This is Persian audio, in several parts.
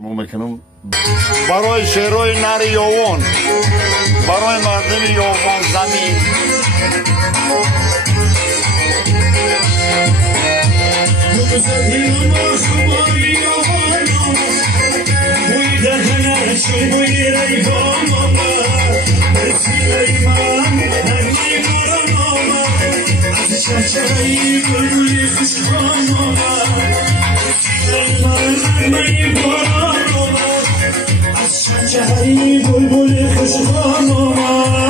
میکنم برای شیروی نر یوان، برای مردم یوان زمین. شجری بلبل خوشخوان آمد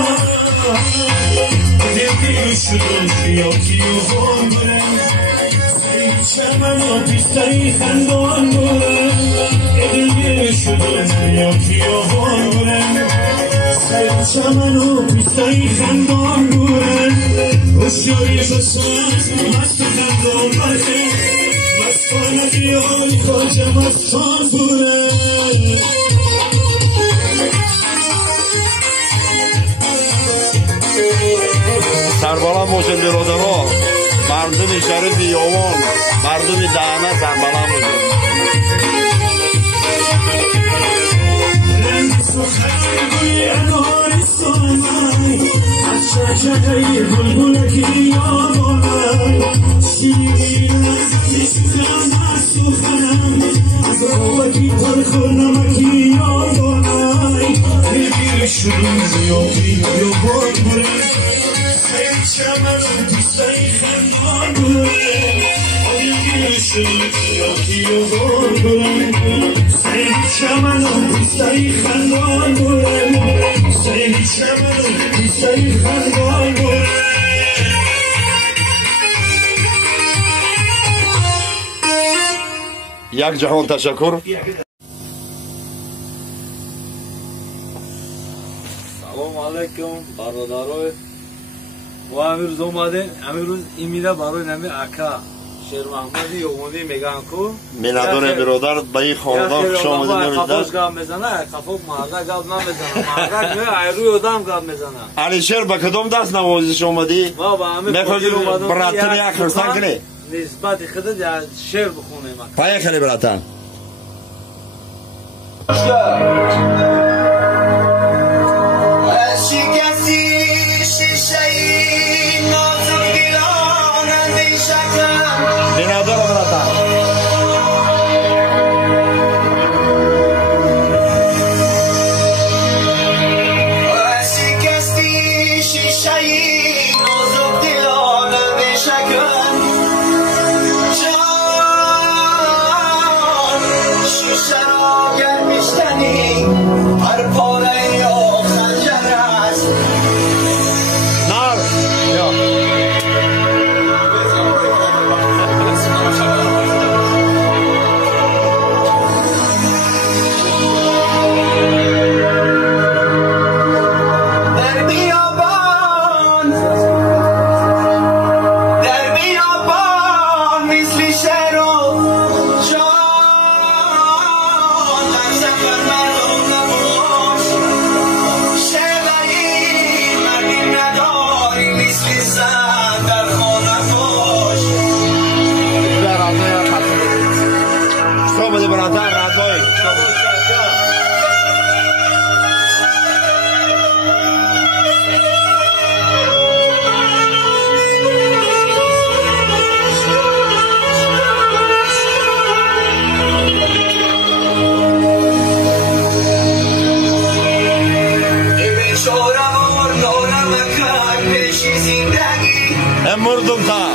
دل شد خیاطی و غمرم سید چمن و پیستای خندان برم دل شد خیاطی و غمرم سید چمن و پیستای خندان برم هوشیاری بساز مست خندان برخه مستان دیال خواجه مستان برم سربلند باشن برادرها، مردم شریف یوان، مردم دهنه سربلند باشن. چمن و پیستای خندان برم آیه شلکی و غور برم سید چمن و پیستای خندان برم سید چمن و پیستای خندان برم یک جهان تشکر. سلام علیکم برادرای و امروز اومدیم. امروز این میده برای نمی اکا شیر محمدی یومونی میگن کو مینداره برادر به این خاندان خوش آمدید. خفاش گام میزنه، خفاف مرده گام نمیزنه، مرده نه ایروی آدم گام میزنه. علی شیر به کدام دست نوازش اومدی؟ ما با همین میخوای براتن یک خرسان کنی؟ نسبت خودت یا شعر بخونیم. پای خیلی براتن. مردم تا